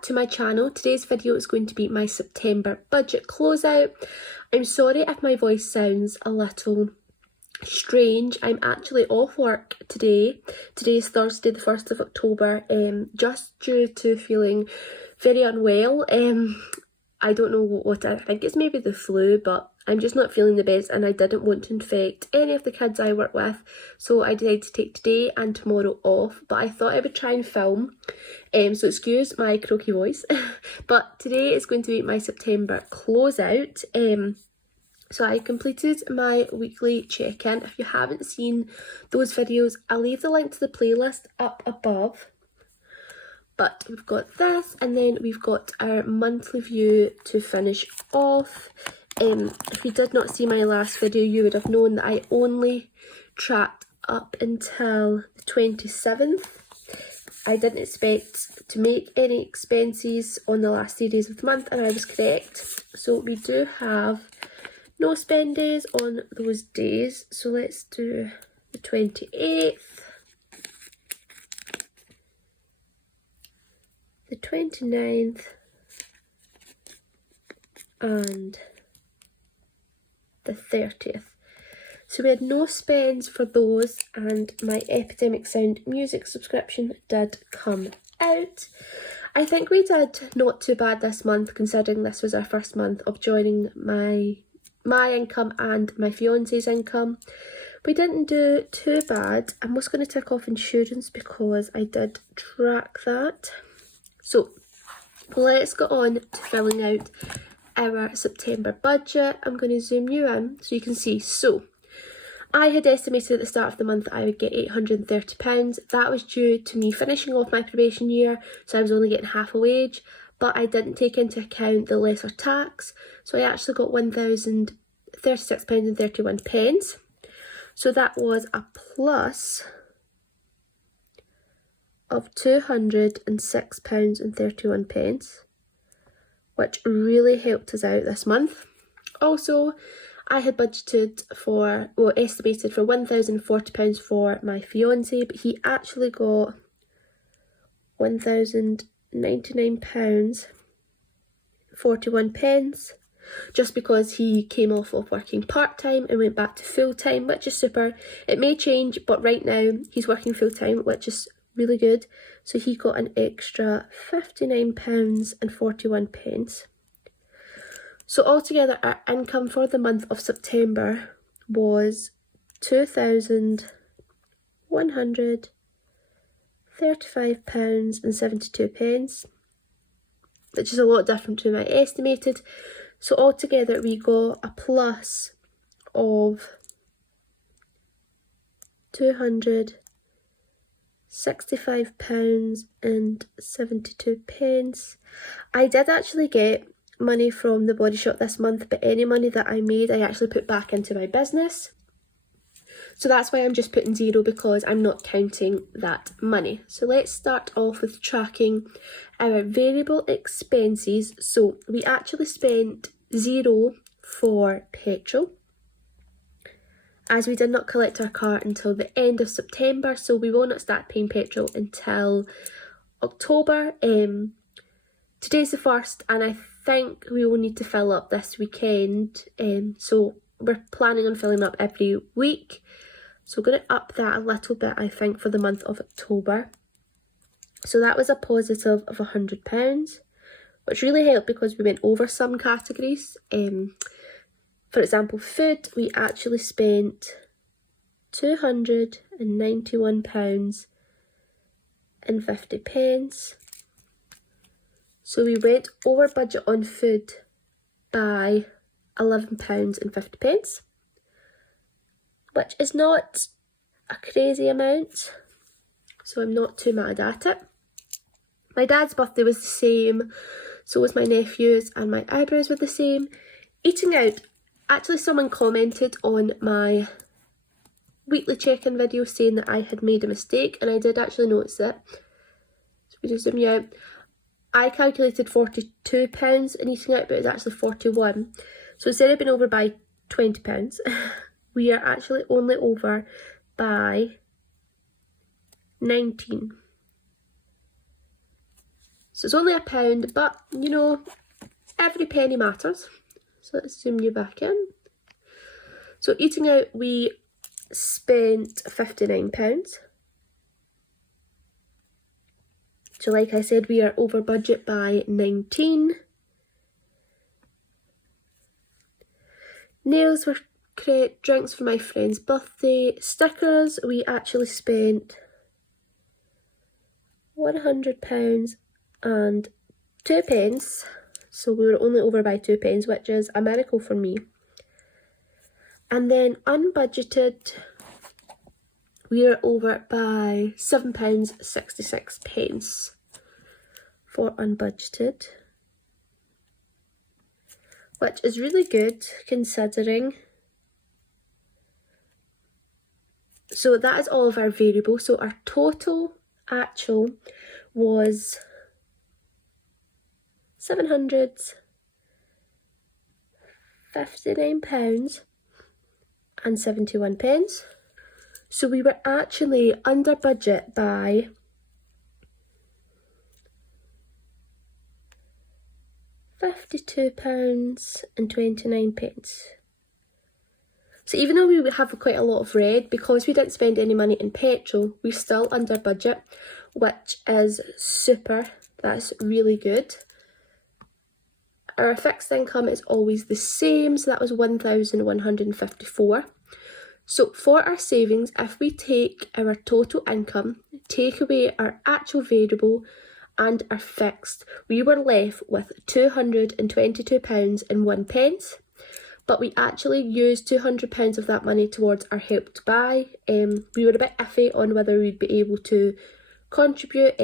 back to my channel. Today's video is going to be my September budget closeout. I'm sorry if my voice sounds a little strange. I'm actually off work today. Today's Thursday, the 1st of October, just due to feeling very unwell. I don't know what I think it's maybe the flu, but I'm just not feeling the best and I didn't want to infect any of the kids I work with, so I decided to take today and tomorrow off. But I thought I would try and film, so excuse my croaky voice. But today is going to be my September closeout. So I completed my weekly check-in. If you haven't seen those videos, I'll leave the link to the playlist up above. But we've got this, and then we've got our monthly view to finish off. If you did not see my last video, you would have known that I only tracked up until the 27th. I didn't expect to make any expenses on the last 3 days of the month, and I was correct. So we do have no spend days on those days. So let's do the 28th. The 29th and the 30th. So we had no spends for those, and my Epidemic Sound music subscription did come out. I think we did not too bad this month, considering this was our first month of joining my income and my fiance's income. We didn't do too bad. I'm just going to tick off insurance because I did track that. So let's go on to filling out our September budget. I'm going to zoom you in so you can see. So I had estimated at the start of the month I would get £830. That was due to me finishing off my probation year, so I was only getting half a wage, but I didn't take into account the lesser tax, so I actually got £1,036.31. So that was a plus of £206.31, which really helped us out this month. Also, I had budgeted for, well, estimated for £1,040 for my fiance, but he actually got £1,099.41, just because he came off of working part-time and went back to full-time, which is super. It may change, but right now he's working full-time, which is really good. So he got an extra £59.41. So altogether our income for the month of September was £2,135.72, which is a lot different to my estimated. So altogether we got a plus of £265.72. I did actually get money from the Body Shop this month, but any money that I made I actually put back into my business. So that's why I'm just putting zero, because I'm not counting that money. So let's start off with tracking our variable expenses. So we actually spent zero for petrol, as we did not collect our car until the end of September, so we will not start paying petrol until October. Today's the 1st, and I think we will need to fill up this weekend, so we're planning on filling up every week. So we're going to up that a little bit, I think, for the month of October. So that was a positive of £100, which really helped because we went over some categories. For example, food, we actually spent £291.50. So we went over budget on food by £11.50, which is not a crazy amount, so I'm not too mad at it. My dad's birthday was the same, so was my nephew's, and my eyebrows were the same. Eating out, actually someone commented on my weekly check-in video saying that I had made a mistake, and I did actually notice it. So we just zoom you out. I calculated £42 in eating out, but it was actually 41. So instead of being over by £20, we are actually only over by 19. So it's only £1, but you know, every penny matters. So let's zoom you back in. So eating out, we spent £59. So like I said, we are over budget by 19. Nails were correct, drinks for my friend's birthday. Stickers, we actually spent £100 and 2p. So we were only over by 2p, which is a miracle for me. And then unbudgeted, we are over by £7.66 for unbudgeted, which is really good considering. So that is all of our variables. So our total actual was £759.71. So we were actually under budget by £52.29. So even though we have quite a lot of red, because we didn't spend any money in petrol, we're still under budget, which is super. That's really good. Our fixed income is always the same, so that was £1,154. So for our savings, if we take our total income, take away our actual variable and our fixed, we were left with £222.01. But we actually used £200 of that money towards our Help to Buy. We were a bit iffy on whether we'd be able to contribute.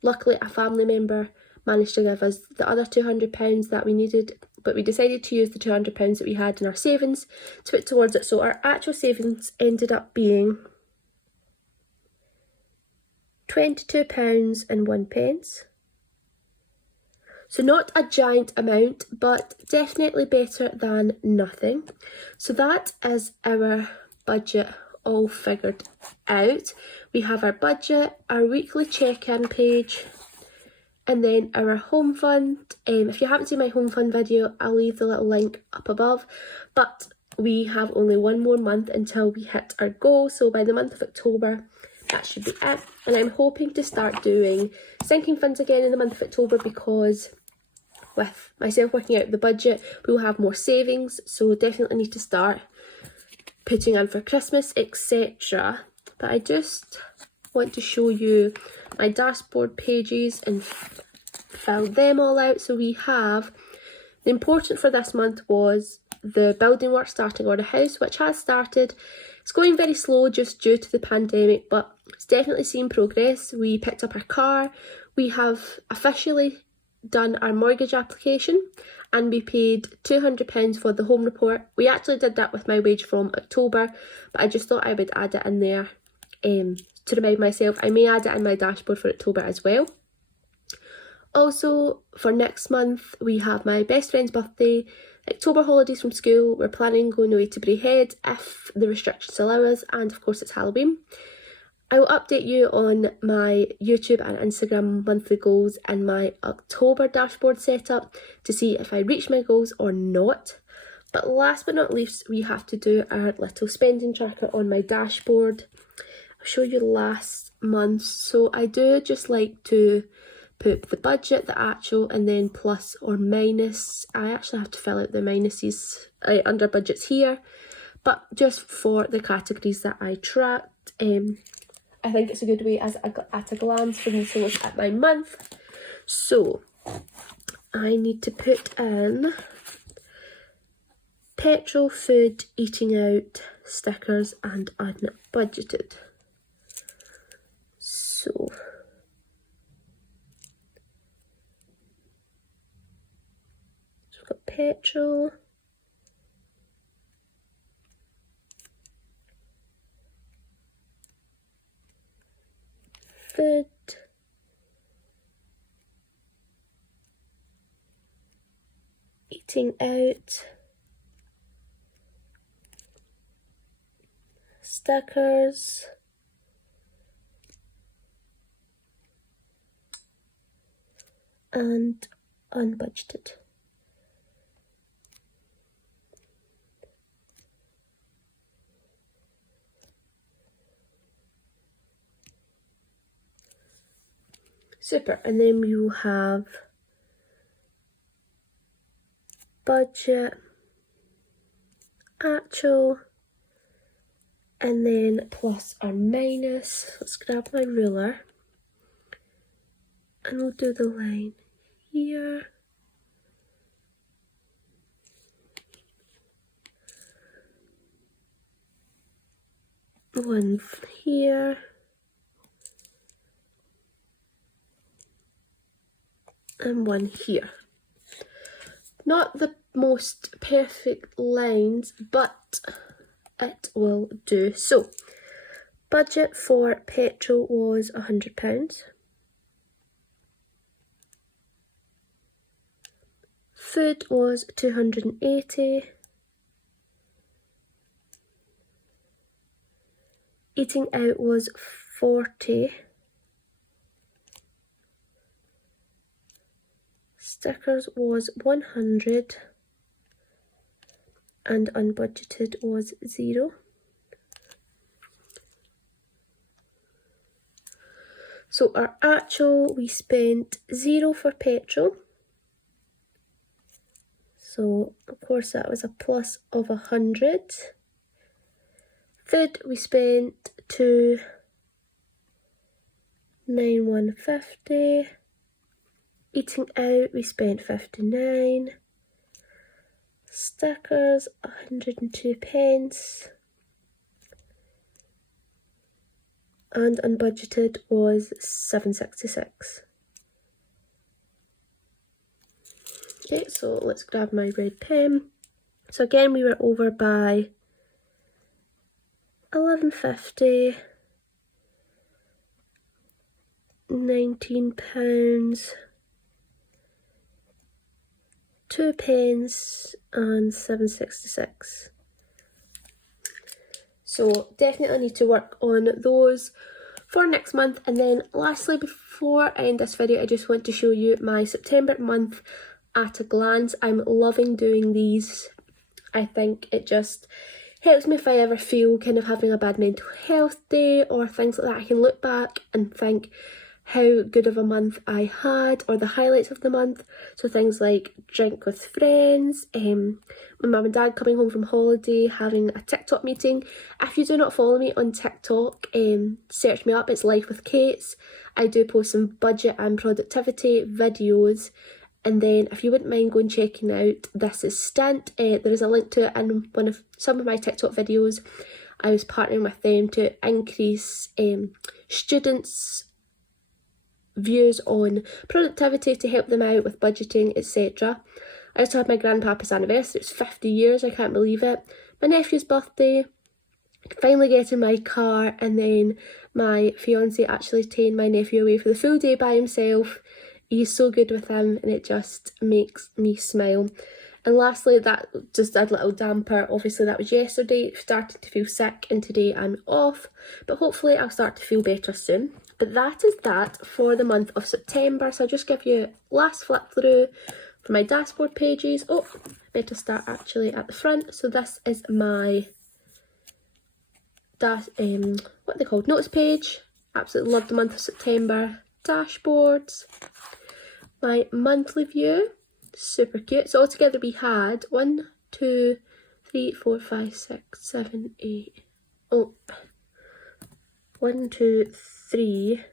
Luckily, a family member managed to give us the other £200 that we needed, but we decided to use the £200 that we had in our savings to put towards it. So our actual savings ended up being £22.01. So not a giant amount, but definitely better than nothing. So that is our budget all figured out. We have our budget, our weekly check-in page, and then our home fund. If you haven't seen my home fund video, I'll leave the little link up above. But we have only one more month until we hit our goal. So by the month of October, that should be it. And I'm hoping to start doing sinking funds again in the month of October, because with myself working out the budget, we'll have more savings. So definitely need to start putting in for Christmas, etc. But I just want to show you my dashboard pages and fill them all out. So we have, the important for this month was the building work starting on a house, which has started. It's going very slow just due to the pandemic, but it's definitely seen progress. We picked up our car, we have officially done our mortgage application, and we paid £200 for the home report. We actually did that with my wage from October, but I just thought I would add it in there to remind myself. I may add it in my dashboard for October as well. Also, for next month, we have my best friend's birthday, October holidays from school. We're planning going away to Braehead if the restrictions allow us, and of course it's Halloween. I will update you on my YouTube and Instagram monthly goals and my October dashboard setup to see if I reach my goals or not. But last but not least, we have to do our little spending tracker on my dashboard. I'll show you last month. So I do just like to put the budget, the actual, and then plus or minus. I actually have to fill out the minuses under budgets here, but just for the categories that I tracked. I think it's a good way at a glance for me to look at my month. So I need to put in petrol, food, eating out, stickers, and unbudgeted. So we've got petrol, food, eating out, stickers, and unbudgeted. Super, and then we will have budget, actual, and then plus or minus. Let's grab my ruler and we'll do the line here. One here. And one here. Not the most perfect lines, but it will do. So, budget for petrol was £100. Food was 280. Eating out was 40. Stickers was 100. And unbudgeted was 0. So our actual, we spent 0 for petrol. So of course that was a plus of 100. Food we spent 291.50. Eating out we spent 59. Stickers 102 pence. And unbudgeted was 766. Okay, so let's grab my red pen. So again we were over by £11.50, £19, 2 pence and 766. So definitely need to work on those for next month. And then lastly, before I end this video, I just want to show you my September month at a glance. I'm loving doing these. I think it just helps me if I ever feel kind of having a bad mental health day or things like that. I can look back and think how good of a month I had, or the highlights of the month. So things like drink with friends, my mum and dad coming home from holiday, having a TikTok meeting. If you do not follow me on TikTok, search me up, it's Life with Kate's. I do post some budget and productivity videos. And then if you wouldn't mind going checking out This Is Stint, there is a link to it in some of my TikTok videos. I was partnering with them to increase students' views on productivity to help them out with budgeting, etc. I also had my grandpapa's anniversary. It's 50 years, I can't believe it. My nephew's birthday, finally getting my car, and then my fiance actually taking my nephew away for the full day by himself. He's so good with him and it just makes me smile. And lastly, that just a little damper. Obviously that was yesterday, started to feel sick, and today I'm off, but hopefully I'll start to feel better soon. But that is that for the month of September. So I'll just give you a last flip through for my dashboard pages. Oh, better start actually at the front. So this is my what are they called? Notes page. Absolutely love the month of September. Dashboards. My monthly view. Super cute. So altogether we had 1, 2, 3, 4, 5, 6, 7, 8. Oh, 1, 2, 3,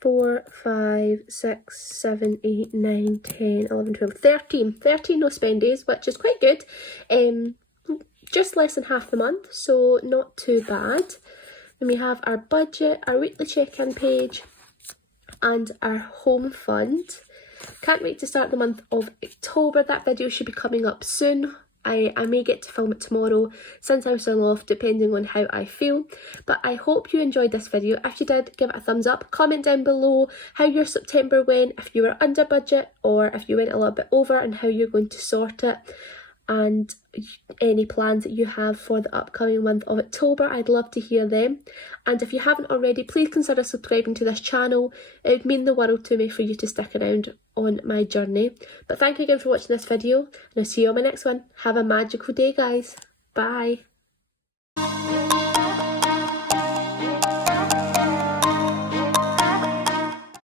4, 5, 6, 7, 8, 9, 10, 11, 12, 13. 13 no spend days, which is quite good. Just less than half the month, so not too bad. Then we have our budget, our weekly check-in page, and our home fund. Can't wait to start the month of October. That video should be coming up soon. I may get to film it tomorrow since I'm still off, depending on how I feel. But I hope you enjoyed this video. If you did, give it a thumbs up. Comment down below how your September went, if you were under budget or if you went a little bit over, and how you're going to sort it. and any plans that you have for the upcoming month of October. I'd love to hear them. And if you haven't already, please consider subscribing to this channel. It would mean the world to me for you to stick around on my journey. But thank you again for watching this video, and I'll see you on my next one. Have a magical day, guys. Bye.